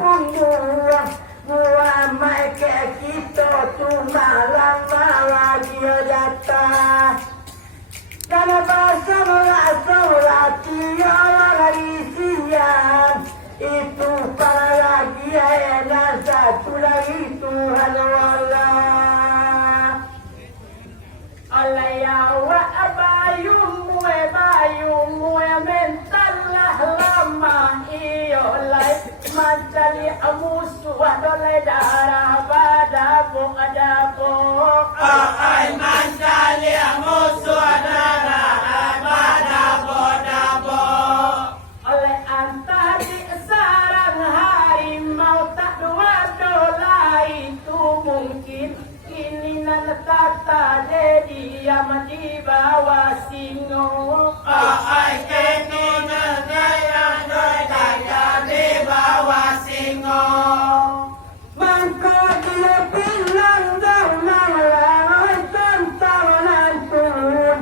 pun buang mai ke kita tu malang dia datang. Dan bahasa merasa tiada isian itu para lagi enak satu lagi Tuhan Allah. Allah ya wa bayumu mental lah lama iyo lai macali amusu adolai darah badapo adapo ai macali amusu darah badapo adapo oleh antari sarang harimau tak dua dolar itu mungkin kini nan tata jadi amat di bawah singo ai kini nan yang daya di bawah singo mangko dia bilang jangan lalai tentang nantun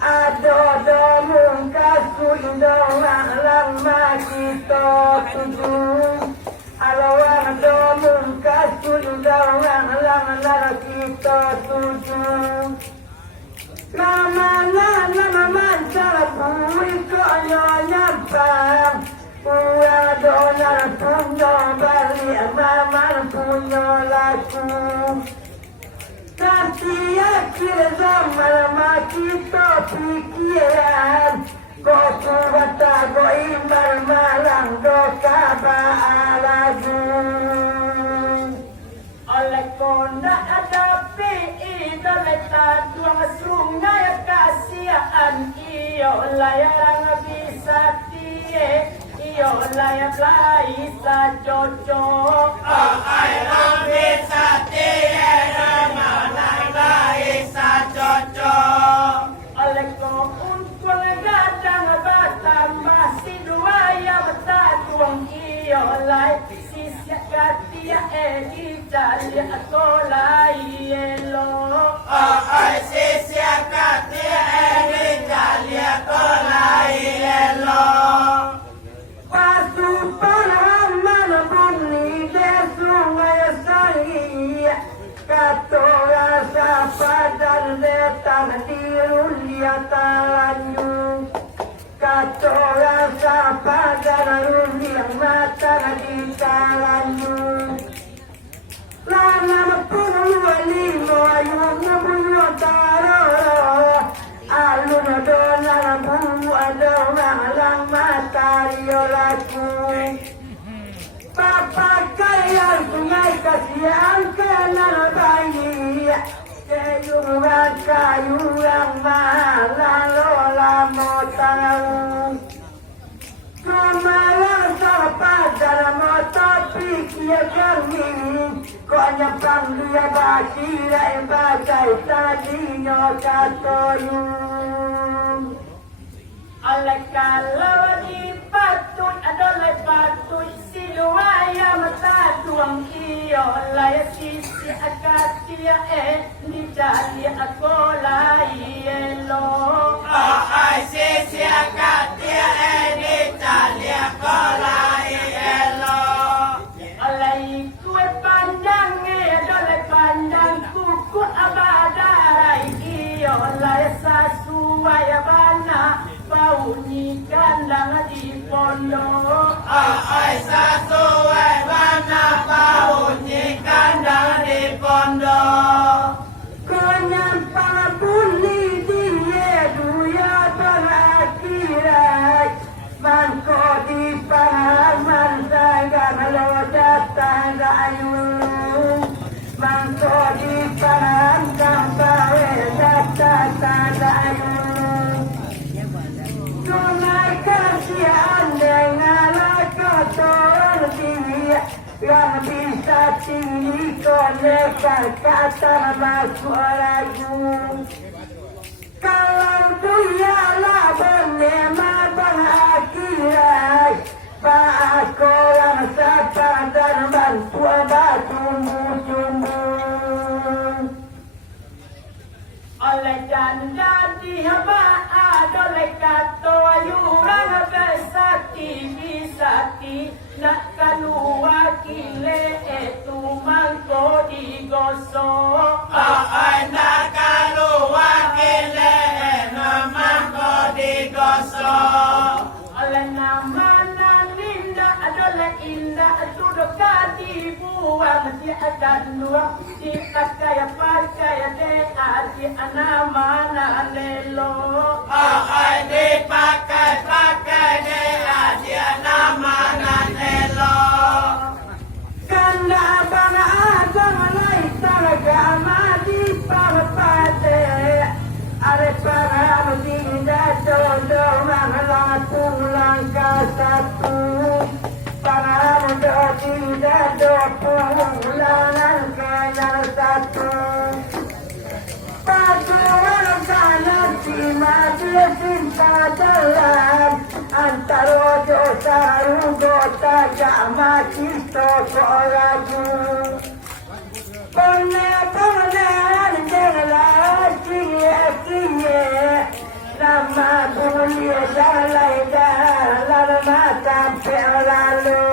ada muka suindong lang makito tujuh alawang do muka suindong lang kita tujuh lama mancara bui koyo nyampang Uya dona punyo balik mama punyo laku Nanti akhir zaman makito pikiran Goku bata go iman malang do kabalagu Oleh kona ada idolai tuang sungai kasihan iyo layang bisa tie iyo layang bisa cocok ai bisa tie mana bisa cocok oleh kau untuk gadang batang masih dua yang tuang iyo lai sisi katia di cari aku lai elo ai sisi katia di cari aku lai elo pasu palaman bunyi de sungai saya kato rasa padan datang di rulia talanyu kato rasa padan rulia mata di talanyu lama pun limo ayun nabuyo taro alun dona bu ada lang mata laku papa kaya sungai kasihan kena bayi kayuran kayuran malalo lamo tahu Kumalang sapat dalam topik ya kami Kau nyempang dia bakira yang bagai tadinya katoyung Oleh kalau dipatut adalah patut siluaya mata tuang iyo laya sisi akatia dicari aku lai elo ai sisi akatia dicari aku lai elo oleh kue pandang adalah pandang kuku abadarai iyo laya sasuai abana bau ni kandang di pondok ai sasuai bana bau ni kandang di pondok Kenyampang bunyi dia duya terakhirat Mangko di pahaman sangat lo datang rayu Mangko di paham kampawe datang rayu Sungai kasihan dengan kotor dia yang bisa tinggi konekan kata masuk lagu kalau duyalah bernema berakhirat Pak korang sabar dan bantu tumbuh-tumbuh oleh janda dihaba oleh kata yurang bersati bisati nak keluar uang si ada dua si kaya pakai de ati anamana lelo ai dipakai de dia nama nanelo karena bana agama lain agama di pagpate are para tidak jodoh mahalang pulang ke satu para tidak pulang ke satu paduan sana cima cinta dalam antara dosa rugota jama kita koragu Pernah janganlah cie nama dunia jalai dah lama sampai lalu